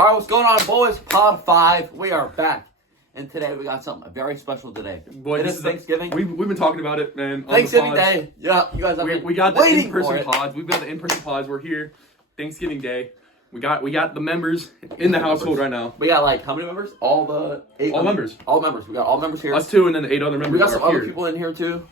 All right, what's going on, boys? Pod 5, we are back. And today we got something very special today. Boy, it is Thanksgiving. We've been talking about it, man. Thanksgiving Day. Yeah, you guys have been we got the waiting in-person for it. pods. We've got the in-person pods. We're here. Thanksgiving Day. We got the members in the household right now. We got like how many members? All the 8 All members. All members. We got all members here. Us two and then the 8 other members. We got are some here. other people in here too.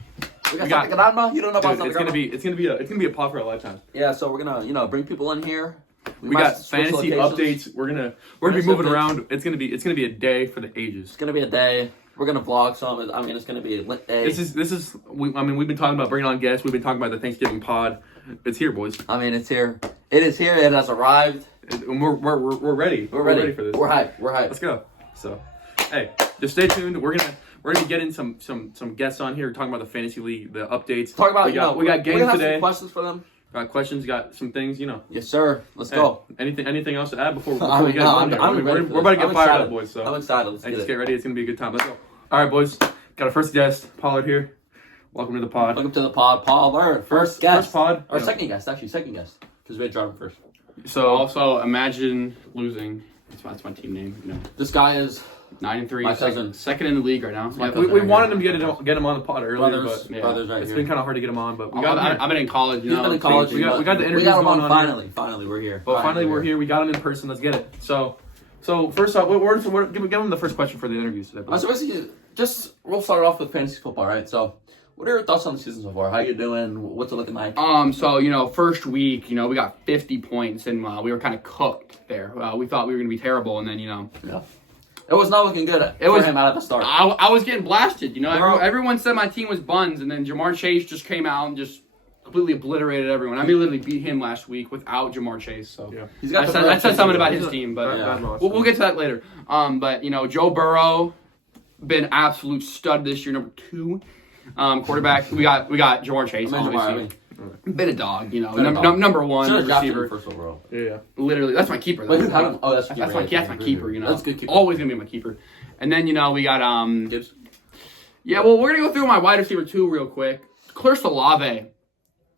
We got- Santa Grandma. You don't know about Dude, Santa it's gonna be a pod for a lifetime. Yeah, so we're gonna bring people in here. We might got switch fantasy locations. updates. We're gonna be Fantasy moving updates. around. It's gonna be a day for the ages. It's gonna be a day. We're gonna vlog some. I mean, it's gonna be a lit day. This is. We've been talking about bringing on guests. We've been talking about the Thanksgiving pod. It's here, boys. I mean, it's here. It is here. It has arrived. And we're ready. We're ready for this. We're hyped. We're hyped. Let's go. So, hey, just stay tuned. We're gonna be getting some guests on here talking about the fantasy league, the updates. Talk about we got games have today. Some questions for them. Got questions. Got some things. Yes, sir. Let's Hey, go. Anything else to add before we I'm get going? ready for We're this. about to get I'm fired excited. up, boys. So I'm excited. Let's hey, get just it. get ready. It's gonna be a good time. Let's go. All right, boys. Got our first guest, Pollard here. Welcome to the pod. Welcome to the pod, Paul. Our first guest. First pod. Or Yeah. second guest, actually. Second guest. Because we had driving first. So Also, imagine losing. That's my team name. You know, This guy is 9-3, My cousin. second in the league right now. My Yep. cousin. we wanted him to get him on the pod earlier, brothers. but yeah, Brothers right it's here. been kind of hard to get him on. But we I've got him. been in college. You He's know, been in college. we got the interviews we got him going on on here. finally, we're here. But finally, we're here. We got him in person. Let's get it. So first off, give him the first question for the interviews today. So basically, we'll start off with fantasy football, right? So, what are your thoughts on the season so far? How you doing? What's it looking like? So first week, we got 50 points, and we were kind of cooked there. We thought we were gonna be terrible, and then Yeah. It was not looking good It was- for him out of the start. I was getting blasted. Bro. Everyone said my team was buns, and then Jamar Chase just came out and just completely obliterated everyone. I mean, literally beat him last week without Jamar Chase. So Yeah. He's got I said something about his He's a team, but Yeah. we'll get to that later. But Joe Burrow, been absolute stud this year, number 2 quarterback. We got Jamar Chase, obviously. Been a dog, Been a dog. number 1 Should've drafted him receiver. first overall. Yeah. Literally, that's my keeper. Wait, though. who had him? Oh, that's That's my keeper. That's a good keeper. Always gonna be my keeper. And then we got Gibbs. yeah. Well, we're gonna go through my wide receiver 2 real quick. Clear Olave,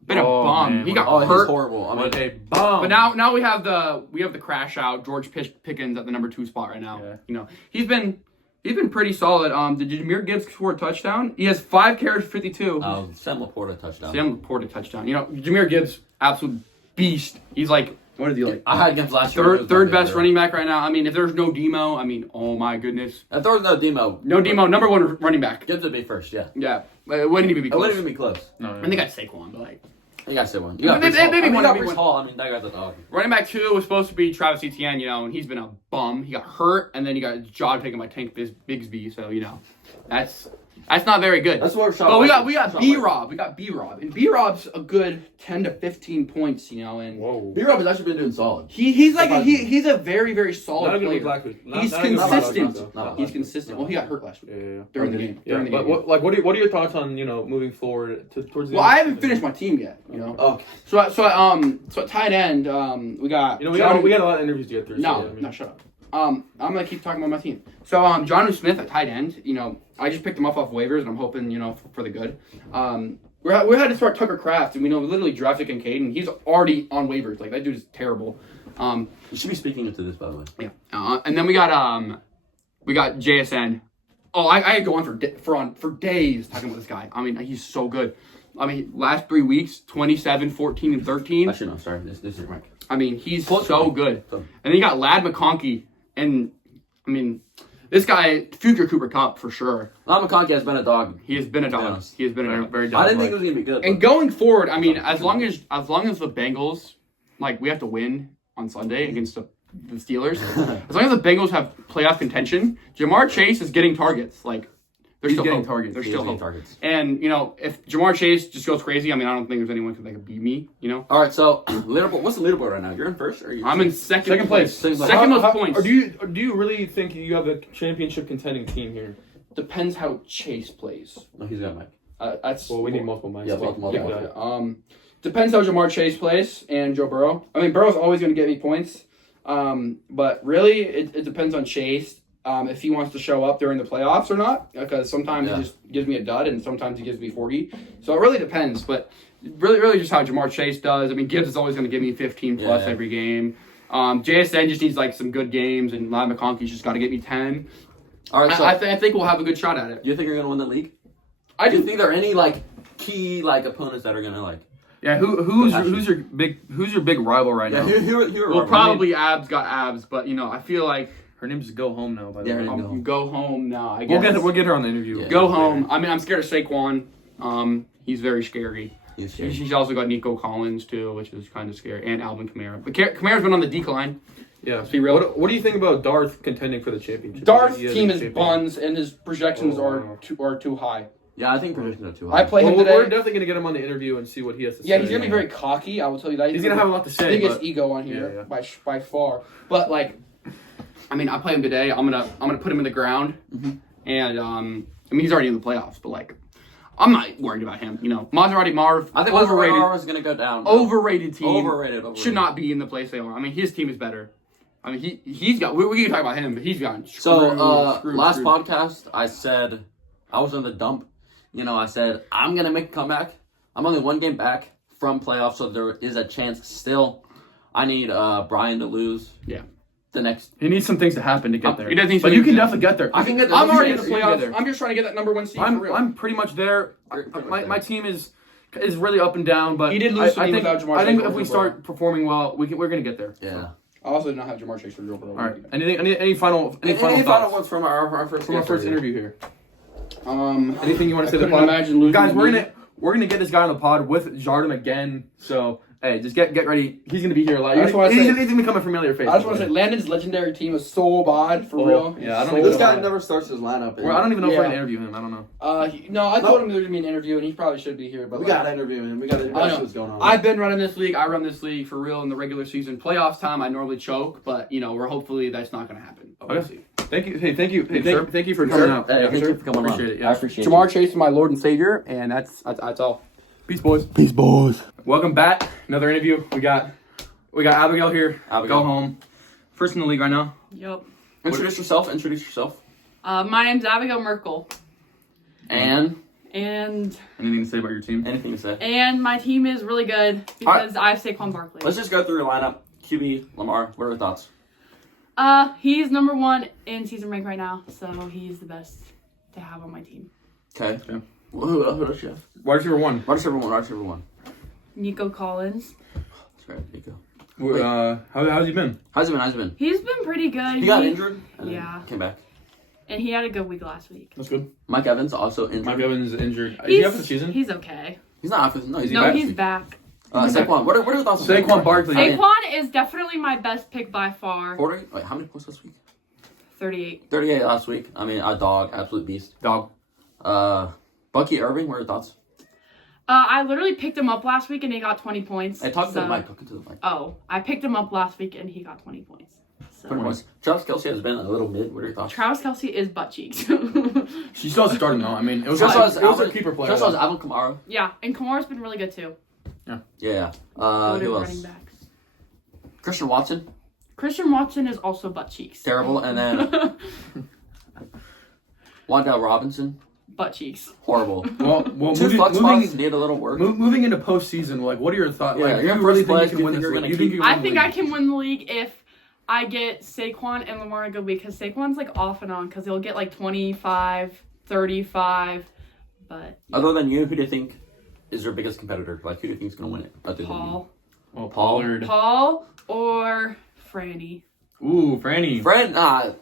been a Oh, bum. man, He what got Oh, he's hurt. horrible. I mean, What a bomb. But now we have the crash out George Pickens at the number 2 spot right now. Yeah. He's been pretty solid. Did Jameer Gibbs score a touchdown? He has 5 carries, 52. Sam Laporta touchdown. Sam Laporta touchdown. Jameer Gibbs, absolute beast. He's like, what is he like? I had Gibbs last year. Third best running back right now. I mean, if there's no Demo, oh my goodness. If there was no Demo, No Demo, number 1 running back. Gibbs would be first, yeah. Yeah, it wouldn't even be It close. wouldn't even be close. No, I think I Saquon, but like You gotta say one. You got Maybe- Brees Hall. maybe I mean, one, you got maybe Brees one. Hall. I mean, that guy's a dog. running back 2 was supposed to be Travis Etienne, and he's been a bum. He got hurt, and then he got his job taken by Tank Bigsby. So that's not very good. That's what But we got Sean B-Rob. We got B-Rob. And B-Rob's a good 10 to 15 points, and Whoa. B-Rob has actually been doing solid. he's a very, very solid Not a good player. Blackfish. He's Not a good consistent. Blackfish, though. He's consistent. Well, he got hurt last week Yeah. during the game. Yeah, During the but game. what are your thoughts on moving forward towards the? Well, end I of the haven't season? finished my team yet. Okay. So at tight end, we got We got Johnny- we got a lot of interviews to get through. No, so, I mean, no, shut up. I'm gonna keep talking about my team. So, Jonnu Smith at tight end. I just picked him up off waivers, and I'm hoping, for the good. We had to start Tucker Kraft, and we literally drafted Kincaid, and he's already on waivers. Like that dude is terrible. You should be speaking into this, by the way. Yeah. And then we got JSN. Oh, I could go on for days talking about this guy. I mean, he's so good. I mean, last 3 weeks, 27, 14, and 13. Actually, no, sorry. This is Mike. I mean, he's Close so one. good. So- And then you got Lad McConkey, and I mean, this guy, future Cooper Cup for sure. Lon McConkey has been a dog. He has been a dog. honest. He has been a very dog. I didn't think it was gonna be good. And but- going forward, I mean, as long as the Bengals, we have to win on Sunday against the Steelers. As long as the Bengals have playoff contention, Jamar Chase is getting targets. They're He's still getting hope. targets. They're He is still getting hope. targets. And if Jamar Chase just goes crazy, I mean, I don't think there's anyone that can beat me. All right, so leaderboard. What's the leaderboard right now? You're in first, or I'm in second place. Second place. Second most points. Or do you really think you have a championship contending team here? Depends how Chase plays. No, he's got Mike. That's Well, we need multiple mics. Yeah, multiple Yeah. mics. Depends how Jamar Chase plays and Joe Burrow. I mean, Burrow's always going to get me points. But really, it depends on Chase if he wants to show up during the playoffs or not. Because sometimes he just gives me a dud and sometimes he gives me 40. So it really depends. But really just how Jamar Chase does. I mean, Gibbs is always going to give me 15 plus Yeah. every game. JSN just needs like some good games, and Lyle McConkey's just got to get me 10. All right, so I think we'll have a good shot at it. do you think you're gonna win the league? I Do you do. think there are any like key like opponents that are gonna like? Yeah, who's your big rival right now? Well, probably Abs got Abs, but I feel like Her name's Go Home now. By the Yeah, way, her name- go home now. I guess we'll get her on the interview. Yeah. go home. I mean, I'm scared of Saquon. He's very scary. She's also got Nico Collins too, which is kind of scary, and Alvin Kamara. But Kamara's been on the decline. Yeah. Let's be real. What do you think about Darth contending for the championship? Darth's He team is champion. buns, and his projections Oh. are too high. Yeah, I think predictions are too high. I play him Well, today. we're definitely gonna get him on the interview and see what he has to say. Yeah, he's gonna be very cocky. I will tell you that. He's gonna have a lot to say. biggest but- ego on here Yeah, by far. But like, I mean, I play him today. I'm gonna put him in the ground, and I mean, he's already in the playoffs. But like, I'm not worried about him. Maserati Marv. I think overrated. Overrated is gonna go down. Overrated team. Overrated. Should not be in the place they are. I mean, his team is better. I mean, he's got. We can talk about him, but he's gotten screwed. Last podcast, I said I was in the dump. I said I'm gonna make a comeback. I'm only one game back from playoffs, so there is a chance still. I need Brian to lose. Yeah. The next. He needs some things to happen to get there. He does need but some you can things. definitely get there. I can get there. I'm already in the You can get playoffs. there. I'm just trying to get that number 1 seed for real. I'm pretty much there. You're pretty much My there. team is really up and down, but He did lose to I me think without Jamar I think Chase if we over start performing well, we're gonna get there. Yeah. I also did not have Jamar Chase for Joe Burrow. All right. Any final Any thoughts final words from our first from our guest first over interview here? Anything You want to I say? couldn't imagine losing. Guys, the we're league. gonna get this guy on the pod with Jardim again. So hey, just get ready. He's gonna be here a lot. I just wanna He's say- gonna become a familiar face. I just want to say, Landon's legendary team is so bad for real. yeah, I don't So even This guy bad. never starts his lineup. Well, I don't even know if we're Yeah. gonna interview him. I don't know. No, I told him there was gonna be an interview, and he probably should be here. But We like, got to interview him. We got to I know. see what's going on. I've been running this league. I run this league for real in the regular season. Playoffs time, I normally choke, but we're hopefully that's not gonna happen. But we'll Okay. see. Thank you. Hey, thank you. Hey, sir. thank you for Yes, coming sir. out. Hey, Yeah, thank sir. you for coming on. Appreciate it. Yeah. I appreciate Jamar Chase is my Lord and Savior, and that's all. Peace, boys. Peace, boys. Welcome back. Another interview. We got Abigail here. Abigail. Go home. First in the league right now. Yep. Introduce yourself. My name's Abigail Merkel, And and Anything to say about your team? anything to say? my team is really good because I have Saquon Barkley. Let's just go through your lineup. QB, Lamar, what are your thoughts? He's number 1 in season rank right now, so he's the best to have on my team. Okay. Okay. Well, who else you have? Wide receiver 1. Wide receiver one. Nico Collins. That's right, Nico. How's he been? How's it been? He's been pretty good. He got injured and then Yeah. came back. And he had a good week last week. That's good. Mike Evans also injured. Mike Evans is injured. Is he out for the season? He's okay. He's not out for no, he's No, back. he's back. Saquon, what are your thoughts on Saquon Barkley. Saquon is definitely my best pick by far. 40? Wait, how many points last week? 38. 38 last week. I mean, a dog, absolute beast. Dog. Bucky Irving, what are your thoughts? I literally picked him up last week and he got 20 points. Hey, talk to so- the mic. Talking to the mic. Oh, I picked him up last week and he got 20 points. So. 20 points. Travis Kelce has been a little mid. What are your thoughts? Travis Kelce is butt cheeks. She still has starting though. I mean, it was Just just as it was a Alvin- keeper player. Just as Alvin Kamara. Yeah, and Kamara's been really good too. Yeah. Good Who running else? backs. Christian Watson. Christian Watson is also butt cheeks. Terrible. And then Wan'Dale Robinson. butt cheeks. Horrible. well, Two flex spots need a little work. moving into postseason, like, what are your thoughts? Yeah, Like, you're you in really first think place. you Do can you win think this you're league? gonna You think keep- you I win think the I league? can win the league if I get Saquon and Lamar a good week because Saquon's like off and on because he'll get like 25, 35, but Other than you, who do you think is your biggest competitor? Like, who do you think is going to win it? Other than you? Paul. Well, Pollard. Paul or Franny. Ooh, Franny. Fred,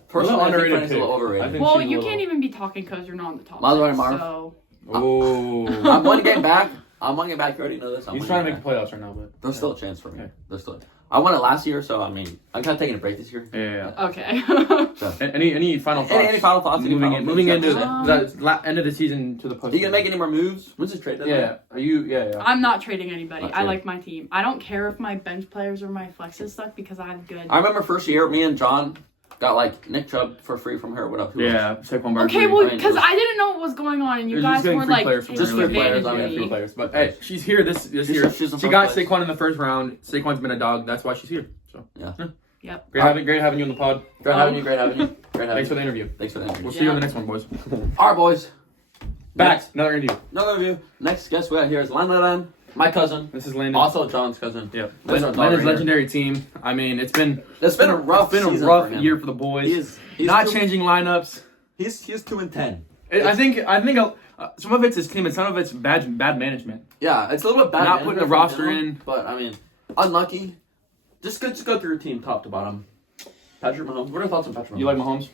personally, I think underrated Fred's a little pick. overrated. I think Well, she's a you little- can't even be talking because you're not on the top. Maserati six, Marv. So Oh. I'm one game back. You already know this. He's trying to make the playoffs right now, but There's still a chance for me. Okay. There's still. I won it last year, so I mean, I'm kind of taking a break this year. yeah. okay. So. Any final thoughts? Any final thoughts? Any Moving final moving things into you have to say? the end of the season to the postseason. Are you gonna make any more moves? When's the trade deadline? Yeah. Are you? Yeah. I'm not trading anybody. Not I trading. like my team. I don't care if my bench players or my flexes suck because I have good. I remember first year, me and John got like Nick Chubb for free from her. What up? Who else? Yeah. Saquon Barkley. Okay, well, I mean, because it was- I didn't know what was going on, and you You're guys just getting were free like players from Just her. free players, I mean, advantaging Free me. players. But hey, she's here this She's- year. she's in She first got place. Saquon in the first round. Saquon's been a dog. That's why she's here. So Yep. great having you on the pod. Great having you. Great having you. Great having Thanks for you. the interview. Thanks for the interview. We'll see you on the next one, boys. All right, boys. Back. Another interview. Another review. Next guest we got here is Landon. My cousin, This is Landon. also John's cousin. Yep. That's our daughter Landon's here. legendary team. I mean, it's been a rough it's been a season rough for him. year for the boys. He's Not two- changing lineups. He's 2-10. I think some of it's his team and some of it's bad management. Yeah, it's a little bit bad. Not putting the management from roster him, in. but I mean, unlucky. Just go through your team top to bottom. Patrick Mahomes. What are your thoughts on Patrick Mahomes? You like Mahomes?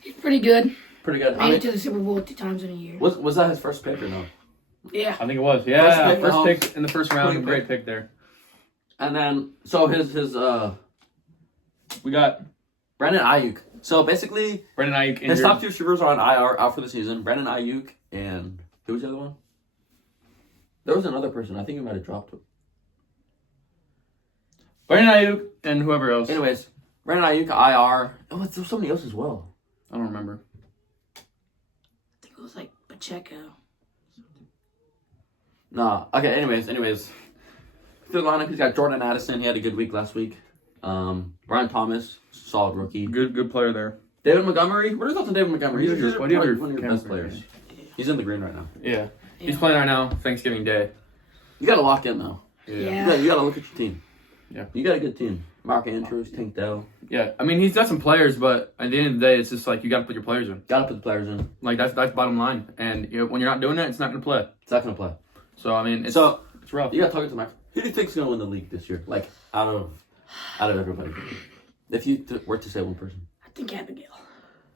He's pretty good. Pretty good. Made it to the Super Bowl 2 times in a year. Was that his first pick or no? Yeah. I think it was. Yeah, pick, first Mahomes. pick in the first round. Pretty Great pick there. And then so his We got Brandon Ayuk. So basically, Brandon Ayuk his injured. top two receivers are on IR out for the season. Brandon Ayuk and who was the other one? There was another person. I think he might have dropped him. Brandon Ayuk and whoever else. Anyways, Brandon Ayuk IR. Oh, there's somebody else as well. I don't remember. I think it was like Pacheco. Nah. Okay. Anyways. Through the lineup, he's got Jordan Addison. He had a good week last week. Brian Thomas, solid rookie. Good player there. David Montgomery. What are your thoughts on David Montgomery? What do you have probably your one of your camera best players. for? He's in the green right now. Yeah. He's playing right now, Thanksgiving Day. You got to lock in though. Yeah. You got to look at your team. Yeah. You got a good team. Mark Andrews, Tank Dell. Yeah, I mean he's got some players, but at the end of the day, it's just like you got to put your players in. Got to put the players in. Like that's bottom line. And when you're not doing that, it's not gonna play. It's not gonna play. So I mean, it's rough. You got to talk to Mike. Who do you think's gonna win the league this year? Like out of everybody. If you were to say one person. I think Abigail.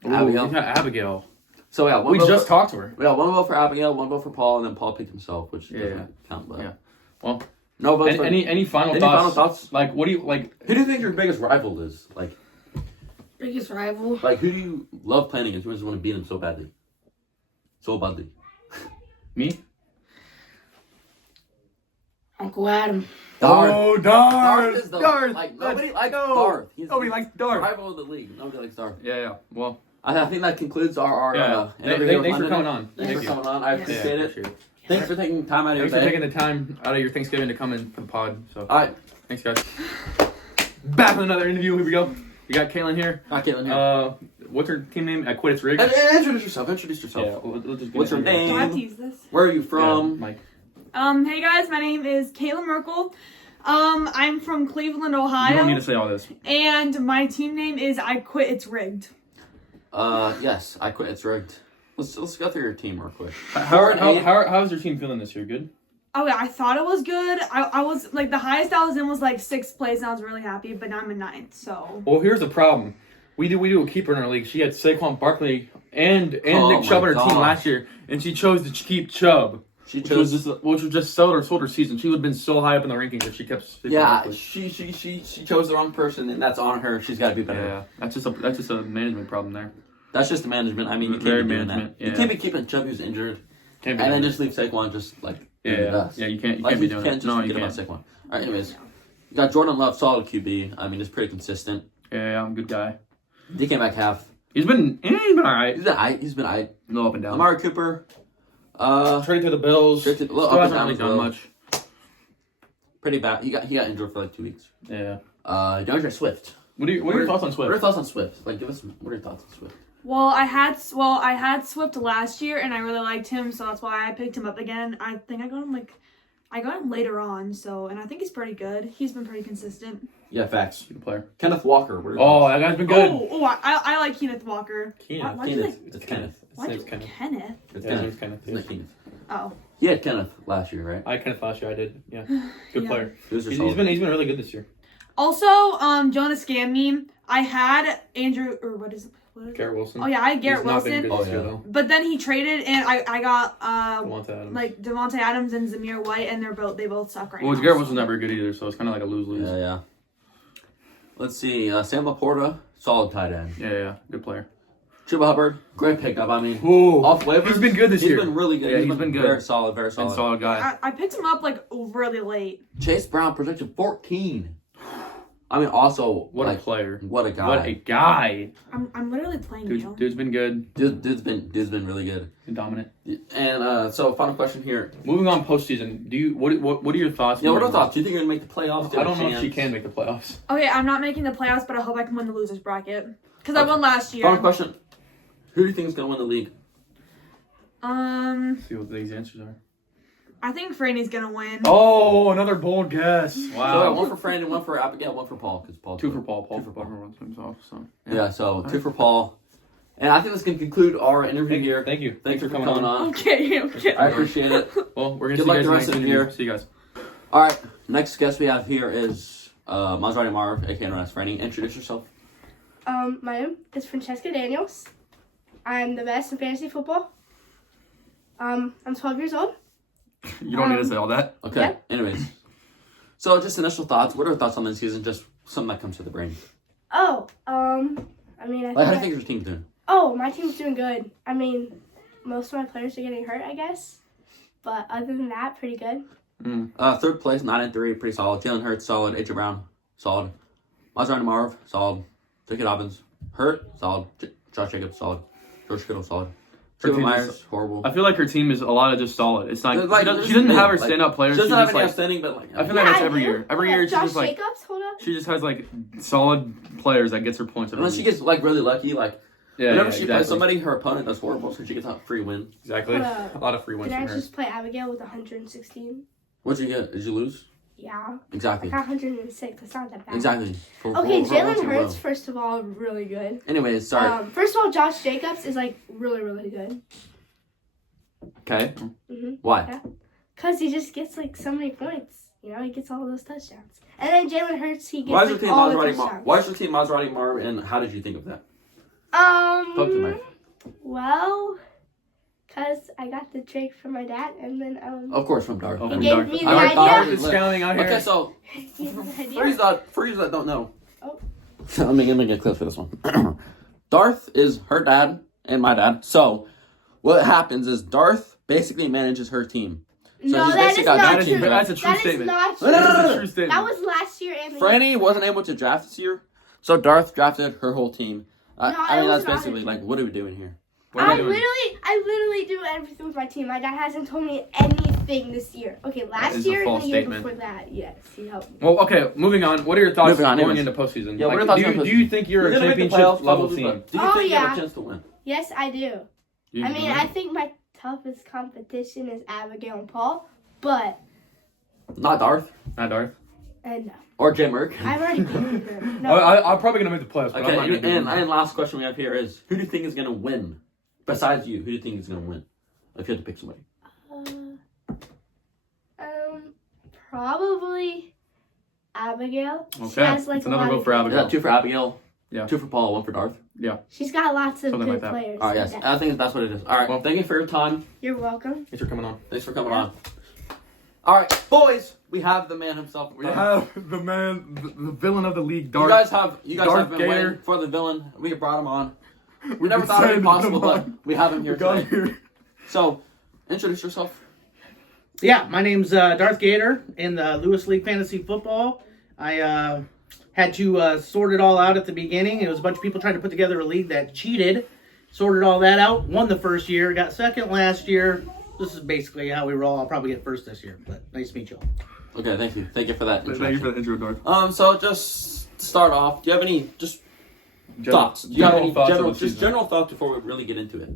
Ooh, Abigail. we got Abigail. So yeah, We just talked to her. We got one vote for Abigail, one vote for Paul, and then Paul picked himself, which doesn't count. But Yeah. Well, no votes. for, any final final thoughts? thoughts? Like, what do you like? Who do you think your biggest rival is? Biggest rival. Like who do you love playing against? Who just want to beat him so badly? So badly. Me? Uncle Adam. Oh, Darth is the Darth. like nobody Let's likes go. Darth. He's Nobody likes Darth. rival of the league. Nobody likes Darth. Yeah. Well, I think that concludes our interview here with Thanks for London. coming on. Thanks Thank for you. coming on. I Yes. appreciate it. Appreciate it. Thanks for taking time out of your Thanks for day. taking the time out of your Thanksgiving to come in for the pod. So, All right, thanks, guys. Back with another interview. Here we go. We got Kaylin here. hi Caitlin here. What's her team name? I quit. It's rigged. And introduce yourself. Introduce yourself. Yeah. We'll just get What's her it. name? Do I have to use this? Where are you Yeah, from? Mike. Hey guys, my name is Kayla Merkel. I'm from Cleveland, You don't Ohio, need to say all this. and my team name is I Quit It's Rigged. Yes, I quit. It's rigged. Let's go through your team real quick. How's your team feeling this year? Good. Oh yeah, I thought it was good. I was like the highest I was in was like 6th place, and I was really happy. But now I'm in 9th, so Well, here's the problem. We do a keeper in our league. She had Saquon Barkley and Oh Nick Chubb my on her team gosh. last year, and she chose to keep Chubb. She Which chose. was just sold her season. She would have been so high up in the rankings if she kept. Saquon Yeah, Barkley. she chose the wrong person, and that's on her. She's got to be better. Yeah, that's just a management problem there. That's just the management. I mean, you can't Very be doing that. management, You yeah. can't be keeping Chubb who's injured, Can't be and then doing just leave Saquon just like that. doing the yeah, best. yeah. You can't Like be you doing can't that. just No, you forget can't. about Saquon. All right, anyways, you got Jordan Love, solid QB. I mean, he's pretty consistent. Yeah, I'm a good guy. He came back half. He's been all right. He's been I. A little up and down. Amari Cooper. Traded to the Bills. Straight to- Still little up and hasn't down really as done well. much. Pretty bad. He got injured for like 2 weeks. Yeah. DeAndre Swift. What are your thoughts on What are your Swift? thoughts on Swift? Like, give us. What are your thoughts on Swift? well I had Swift last year, and I really liked him, so that's why I picked him up again. I think I got him later on, so and I think he's pretty good. He's been pretty consistent. Yeah, facts. Good player. Kenneth Walker. What are your Oh, thoughts? that guy's been good. I like Kenneth Walker. Keenan. Why do you Kenneth. like? It's Kenneth. Why do His you name's like Kenneth. Kenneth? It's Yeah, his Kenneth. name's Kenneth. It's not Kenneth. Oh. He had Kenneth last year, right? I Kenneth last year. I did. Yeah. Good Yeah. player. He was He's solid. been really good this year. Also, Jonas scammed me. I had Andrew, or what is it? Garrett Wilson. Oh yeah, I had Garrett He's not been Wilson. good this Oh, year, yeah. though. But then he traded, and I got Devontae Adams. like Devontae Adams and Zamir White, and they both suck right Well, now. Garrett Wilson's not very good either, so it's kind of like a lose-lose. Yeah. Let's see. Sam Laporta, solid tight end. Yeah. Good player. Chuba Hubbard, great pickup. I mean, Ooh. off waivers. He's been good this year. He's been really good. Yeah, he's been good. Very solid. Very And solid. solid guy. I picked him up like really late. Chase Brown, projection 14. I mean, also, What like, a player. what a guy. What a guy. I'm literally playing you. Dude's been good. Dude's been really good. Been dominant. And so, final question here. Moving on postseason. What are your thoughts? Yeah, what are your thoughts? Do you think you're gonna make the playoffs? Do you I have don't a know if she chance? can make the playoffs. Okay, I'm not making the playoffs, but I hope I can win the losers bracket because I won last year. Final question. Who do you think is gonna win the league? Let's see what these answers are. I think Franny's gonna win. Oh, another bold guess. So Wow. one for Brandon, one for Abigail, one for Paul. Because Paul. Two for Paul. Paul Two for Paul. runs himself. So Yeah, so 2 for Paul. And I think this can conclude our interview here. Thank you. Thanks for coming on. Okay, okay. I appreciate it. Well, we're gonna Good see luck you guys the rest next of the interview. year. See you guys. All right, next guest we have here is Maserati Marv, aka known as Franny. Introduce yourself. My name is Francesca Daniels. I'm the best in fantasy football. I'm 12 years old. You don't need to say all that. Okay. Yeah. Anyways, so just initial thoughts. What are your thoughts on this season? Just something that comes to the brain. Oh, I mean, Like, how do you think your team's doing? oh, my team's doing good. I mean, most of my players are getting hurt, I guess. But other than that, pretty good. Third place, 9-3, pretty solid. Jalen Hurts, solid. AJ Brown, solid. Maserati Marv, solid. J.K. Dobbins, hurt, solid. Josh Jacobs, solid. George Kittle, solid. Her Trevor team Myers, is- horrible. I feel like her team is a lot of just solid. It's not. Like, She doesn't have her like, stand-up players. She doesn't She's have just any like. outstanding, but like, I feel like that's I every do. year. Every year, she's Josh just like. Jacobs, hold up. She just has like solid players that gets her points. every unless she week. gets like really lucky, like Yeah, whenever yeah, she exactly. plays somebody, her opponent does horrible, so she gets a free win. Exactly. Uh, A lot of free wins Did I from her. just play Abigail with 116? What'd you get? Did you lose? Yeah. I Exactly. got 106. That's not that bad. Exactly. For Okay, once Jalen in a row. Hurts, first of all, really good. Anyways, sorry. First of all, Josh Jacobs is like really, really good. Okay. Mhm. Why? Yeah. Cause he just gets like so many points. You know, he gets all those touchdowns. And then Jalen Hurts, he gets Why is your like, team all the Maserati Marv? touchdowns. Why is your team Maserati Marv? And how did you think of that? Talk to me. Well, cause I got the trade from my dad, and then Of course, from Darth. Oh, he from gave Darth. me the I like idea. Darth. Just scouting out here. Okay, so He gave me the for idea. you that don't know. Oh. let me get a clip for this one. Darth is her dad and my dad. So what happens is Darth basically manages her team. So No, he's that basically is got not that true. team. That's a true That is statement. not No, true. no, no, no, That's no. a true statement. That was last year and the Franny wasn't able to draft this year, so Darth drafted her whole team. No, I it mean, was that's not basically her like, what are we doing here? What am I I doing? literally do everything with my team. My dad hasn't told me anything this year. Okay, last is a year and false the year statement. before that, yes, he helped me. Well, okay. Moving on. What are your thoughts Moving on, going anyways. into postseason? Yeah, what are your Like, thoughts on do you postseason? think you're You're a gonna make the championship playoffs level probably, team? but do you Oh, think you have yeah. a chance to win? Yes, I do. You- I mean, I think my toughest competition is Abigail and Paul, but Not Darth Not Darth. and or Jay Merck. I've already beaten them. Oh, No, I'm probably gonna make the playoffs. But I'm not Okay, gonna do it. and last question we have here is, who do you think is gonna win? Besides you, who do you think is gonna win? If you had to pick somebody. probably Abigail. She Okay, has, like, it's a another lot vote of for good- Abigail. Yeah, 2 for Abigail. Yeah. 2 for Paul, 1 for Darth. She's got lots of Something good like that. players. All right, yes. I think that's what it is. All right, well, thank you for your time. You're welcome. Thanks for coming on. Thanks for coming on. All right, boys, we have the man himself. We have the man, the villain of the league, You Darth. guys have Darth been Gator. waiting for the villain. We brought him on. We never been thought it would be sending possible, him but on. we have him here Got today. here. So, introduce yourself. Yeah, my name's Darth Gator in the Lewis League Fantasy Football. I had to sort it all out at the beginning. It was a bunch of people trying to put together a league that cheated. Sorted all that out. Won the first year. Got second last year. This is basically how we roll. I'll probably get first this year. But nice to meet you all. Okay, thank you. Thank you for that. Thank you for the intro, Darth. So just to start off, do you have any thoughts? Do you have any thoughts general, of the season. general thoughts before we really get into it?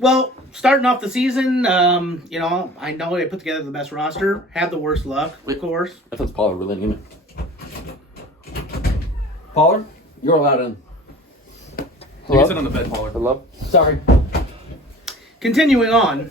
Well, starting off the season, I know they put together the best roster. Had the worst luck, of course. I thought it's Paula really needed. Paula, you're allowed in. You can sit on the bed, Paula. Hello. Sorry. Continuing on,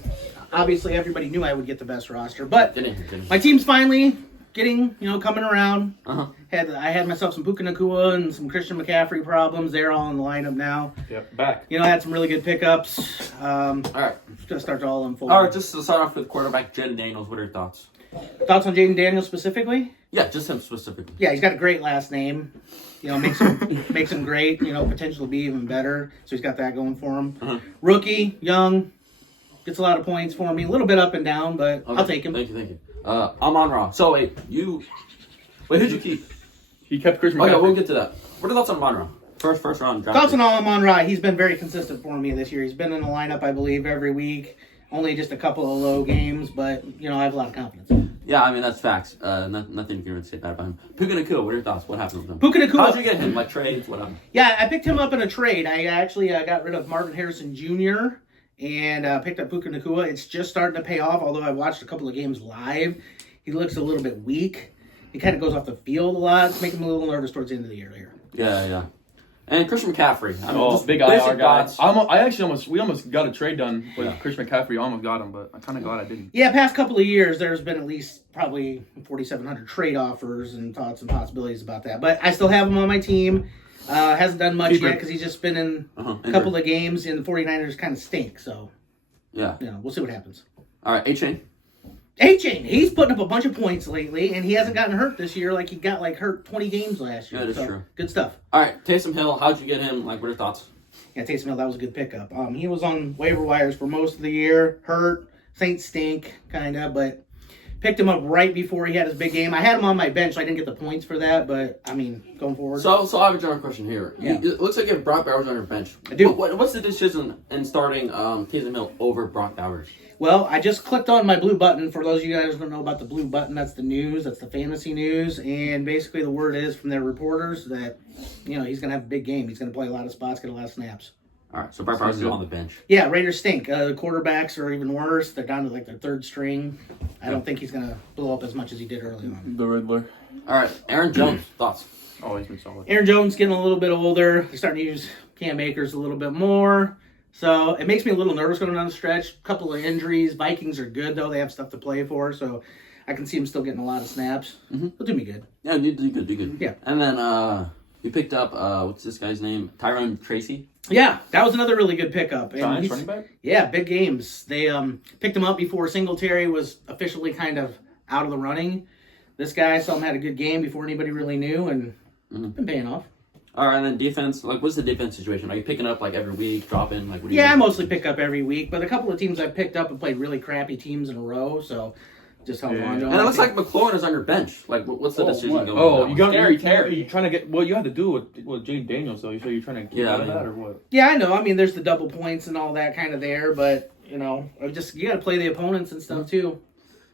obviously everybody knew I would get the best roster, but Didn't. my team's finally getting, coming around. Uh-huh. I had myself some Puka Nakua and some Christian McCaffrey problems. They're all in the lineup now. Yep, back. I had some really good pickups. All right. It's gonna start to all unfold. All right, just to start off with quarterback Jaden Daniels, what are your thoughts? Thoughts on Jaden Daniels specifically? Yeah, just him specifically. Yeah, he's got a great last name. Makes him great. Potential to be even better. So he's got that going for him. Uh-huh. Rookie, young, gets a lot of points for me. A little bit up and down, but Okay. I'll take him. Thank you. I'm on Raw. So wait, who'd you keep? He kept Christian Okay, McCaffrey. we'll get to that. What are your thoughts on Monroe? First round draft. Thoughts on Amon Ra? He's been very consistent for me this year. He's been in the lineup, I believe, every week. Only just a couple of low games, but I have a lot of confidence. Yeah, I mean that's facts. Nothing you can really say bad about him. Puka Nakua, what are your thoughts? What happened with him? Puka Nakua. How'd you get him? Like trades? What happened? Yeah, I picked him up in a trade. I actually got rid of Marvin Harrison Jr. and picked up Puka Nacua. It's just starting to pay off, although I've watched a couple of games live. He looks a little bit weak. He kind of goes off the field a lot. It's making me a little nervous towards the end of the year here. Yeah. And Christian McCaffrey. I mean, just big basic IR guy. thoughts. We almost got a trade done with Christian McCaffrey. Almost got him, but I'm kind of glad I didn't. Yeah, past couple of years, there's been at least probably 4,700 trade offers and thoughts and possibilities about that. But I still have him on my team. Hasn't done much yet because he's just been in a couple of games, and the 49ers kind of stink. So, Yeah. we'll see what happens. All right, A-Chain. A-Chain, he's putting up a bunch of points lately, and he hasn't gotten hurt this year like he got hurt 20 games last year. Yeah, that's so, true. Good stuff. All right, Taysom Hill. How'd you get him? Like, what are your thoughts? Yeah, Taysom Hill, that was a good pickup. He was on waiver wires for most of the year, hurt, Saints stink, kind of, but picked him up right before he had his big game. I had him on my bench, so I didn't get the points for that, but, I mean, going forward. So I have a general question here. Yeah. It looks like you have Brock Bowers on your bench. I do. What's the decision in starting Taysom Hill over Brock Bowers? Well, I just clicked on my blue button. For those of you guys who don't know about the blue button, that's the news. That's the fantasy news. And basically the word is from their reporters that, he's going to have a big game. He's going to play a lot of spots, get a lot of snaps. All right, so Brock Bowers is on the bench. Yeah, Raiders stink. The quarterbacks are even worse. They're down to like their third string. I don't think he's going to blow up as much as he did early on. The Riddler. All right, Aaron Jones, thoughts? Oh, he's been solid. Aaron Jones getting a little bit older. He's starting to use Cam Akers a little bit more. So it makes me a little nervous going down the stretch. A couple of injuries. Vikings are good, though. They have stuff to play for. So I can see him still getting a lot of snaps. He'll do me good. Yeah, you do good. Yeah. And then you picked up, what's this guy's name? Tyrone Tracy? Yeah, that was another really good pickup. And Giants he's- running back? Yeah, big games. They picked him up before Singletary was officially kind of out of the running. This guy, saw him had a good game before anybody really knew, and been paying off. All right, and then defense. Like, what's the defense situation? Are you picking up, like, every week, dropping? Like, what do you Yeah, I do? mostly pick up every week, but a couple of teams I've picked up have played really crappy teams in a row, so just how long. And it looks like McLaurin is on your bench. Like, what's the decision what? going Oh, on? you got Scary Terry. You trying to get? Well, you had to do with Jaden Daniels though. So you're trying to get out of Yeah. that or what? Yeah, I know. I mean, there's the double points and all that kind of there, but you got to play the opponents and stuff too.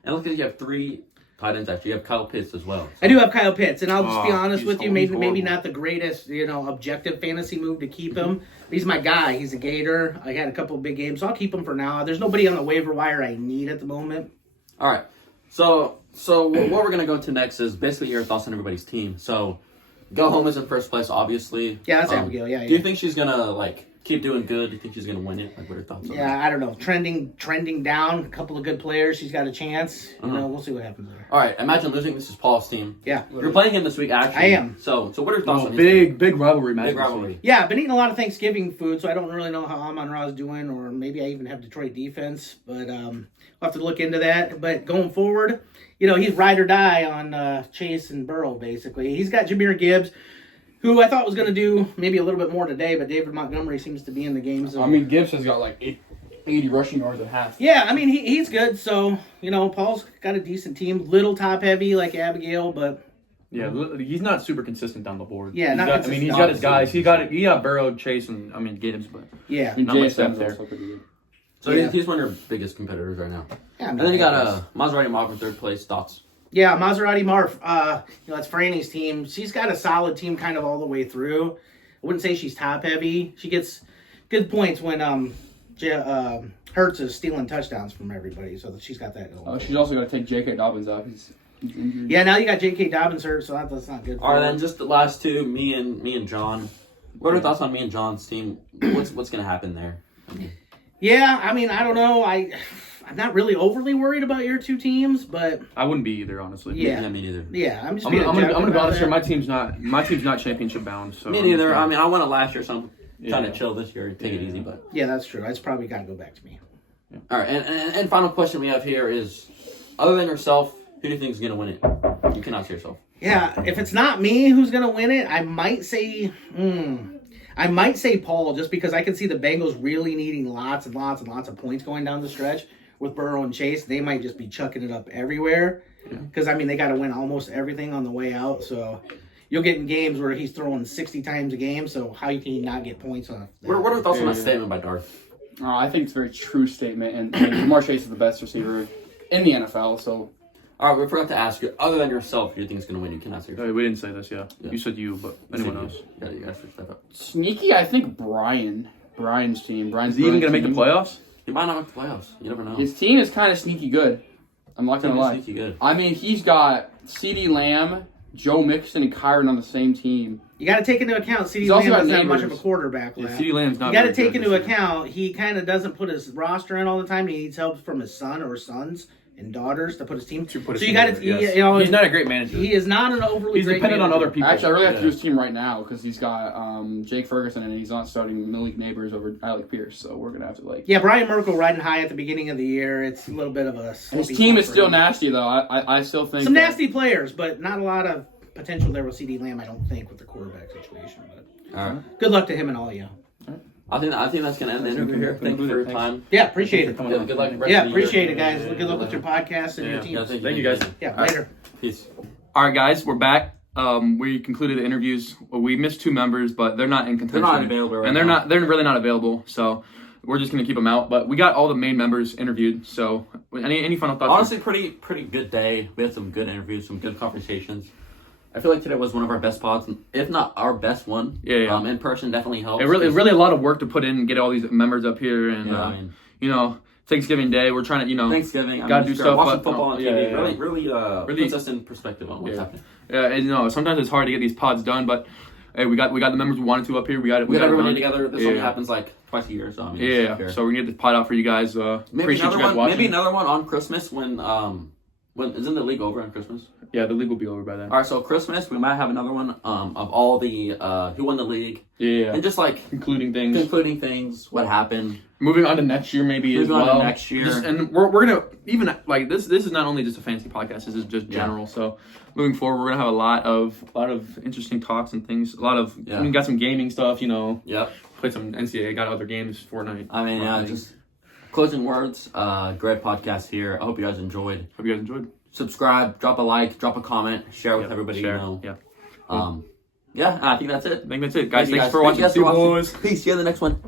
And look at you have 3 tight ends, actually. You have Kyle Pitts as well. I do have Kyle Pitts, and I'll just be honest he's with you, horrible. maybe not the greatest, objective fantasy move to keep him. He's my guy. He's a Gator. I had a couple of big games, so I'll keep him for now. There's nobody on the waiver wire I need at the moment. All right. So what we're going to go to next is basically your thoughts on everybody's team. So, Go Home is in first place, obviously. Yeah, that's Abigail. Yeah. Do you think she's going to, like, keep doing good? Do you think she's going to win it? Like, what are your thoughts on that? Yeah, I don't know. Trending down. A couple of good players. She's got a chance. We'll see what happens there. All right. Imagine losing. This is Paul's team. Yeah. You're playing him this week, actually. I am. So what are your thoughts on his team? Big rivalry match. Big rivalry. Yeah, I've been eating a lot of Thanksgiving food, so I don't really know how Amon-Ra's doing, or maybe I even have Detroit defense, but we'll have to look into that. But going forward, he's ride or die on Chase and Burrow, basically. He's got Jahmyr Gibbs, who I thought was going to do maybe a little bit more today, but David Montgomery seems to be in the games. I mean, Gibbs has got like 80 rushing yards at half. Yeah, I mean, he's good, so, Paul's got a decent team. Little top-heavy like Abigail, but... Yeah, he's not super consistent down the board. Yeah, he's not got, consistent. he's got his guys. He got Burrow, Chase, and Gibbs, but Yeah. And Not much JSN's depth there. also pretty good. So Yeah. he's one of your biggest competitors right now. Yeah, And then you got Maserati Mob in third place. Thoughts? Yeah, Maserati Marf. That's Franny's team. She's got a solid team kind of all the way through. I wouldn't say she's top heavy. She gets good points when Hurts is stealing touchdowns from everybody, so she's got that going. She's also got to take J.K. Dobbins out. He's injured. Yeah, now you got J.K. Dobbins hurt, so that's not good. All right, then just the last two, me and John. What are your thoughts on me and John's team? What's going to happen there? Yeah, I mean, I don't know. I'm not really overly worried about your two teams, but I wouldn't be either, honestly. Yeah. Me neither. yeah, I'm just. I'm being gonna objective be about honest here. that. My team's not championship bound. So Me I'm neither. just I gonna- mean, I won it last year, so I'm trying Yeah. to chill this year and take it Yeah. easy. But Yeah, that's true. That's probably got to go back to me. all right, and final question we have here is, other than yourself, who do you think is going to win it? You cannot say yourself. Yeah, if it's not me who's gonna win it, I might say Paul, just because I can see the Bengals really needing lots and lots and lots of points going down the stretch with Burrow and Chase. They might just be chucking it up everywhere because they got to win almost everything on the way out. So you'll get in games where he's throwing 60 times a game. So how can he not get points on? What are your thoughts on that Yeah. statement by Darth? I think it's a very true statement, and Jamar Chase is the best receiver in the NFL, so... All right, we forgot to ask you, other than yourself, who do you think is going to win? You cannot say yourself. We didn't say this, yeah. Yeah. You said you, but anyone else? Yeah, you got to switch that up. Sneaky, I think Brian's team. Brian's Is he even Burns gonna make the team. playoffs? He might not make the playoffs. You never know. His team is kind of sneaky good. I'm not gonna lie. Sneaky good. I mean, he's got CeeDee Lamb, Joe Mixon, and Kyron on the same team. You got to take into account CeeDee He's Lamb also got doesn't have much of a neighbors. quarterback Yeah, left. CeeDee Lamb's not. You got to very take good into this year. account he kind of doesn't put his roster in all the time. He needs help from his son or sons and daughters to put his team. To put So his you team got to, together, yes. you know, He's not a great manager. he is not an overly. He's great dependent on manager. other people. Actually, I really have to Yeah. do his team right now because he's got Jake Ferguson and he's not starting Malik Neighbors over Alec Pierce. So we're gonna have to like. Yeah, Brian Merkel riding high at the beginning of the year. It's a little bit of a. His slippery team is slope still for him. nasty though. I still think Some that- nasty players, but not a lot of potential there with CeeDee Lamb. I don't think with the quarterback situation. But All right. good luck to him and all of you. I think that's gonna end the interview here. Thank you for your time. Yeah, appreciate it. Good luck. the rest Yeah, of the appreciate year. it, guys. Good luck with your podcast and your team. Yeah, Thank you, guys. Yeah, All right. later. Peace. All right, guys, we're back. We concluded the interviews. Well, we missed 2 members, but they're not in contention. They're not available right and they're now. not. They're really not available. So we're just gonna keep them out. But we got all the main members interviewed. So any final thoughts? Honestly, pretty good day. We had some good interviews, some good conversations. I feel like today was one of our best pods, if not our best one. Yeah. In person definitely helps. It really a lot of work to put in and get all these members up here, and Yeah, I mean, you know, Thanksgiving Day. We're trying to, Thanksgiving. gotta do stuff, Watching but- football on yeah, TV yeah, yeah. really puts us in perspective on what's Yeah. happening. and, you know, sometimes it's hard to get these pods done, but hey, we got the members we wanted to up here. We got it. We got it everybody done. together. This Yeah. only happens like twice a year, so I mean, it's Yeah, fair. so we're gonna get this pod out for you guys. maybe Appreciate another you guys one. watching. Maybe another one on Christmas when isn't the league over on Christmas? Yeah, the league will be over by then. All right, so Christmas we might have another one of all the who won the league Yeah, and just like concluding things. concluding things, what happened. Moving on to next year, maybe as Moving on well. to next year. And we're gonna even like this. This is not only just a fantasy podcast. This is just Yeah. general. So moving forward, we're gonna have a lot of interesting talks and things. A lot of we got some gaming stuff. You know, Yep. played some NCAA. Got other games. Fortnite. I mean, yeah, just closing words. Great podcast here. I hope you guys enjoyed. Hope you guys enjoyed. Subscribe, drop a like, drop a comment, share with Yep, everybody share. you know. Yeah, Yeah, I think that's it. I think that's it, guys. Thank you Thanks for Thank watching. you guys See you, boys. Peace. See you in the next one.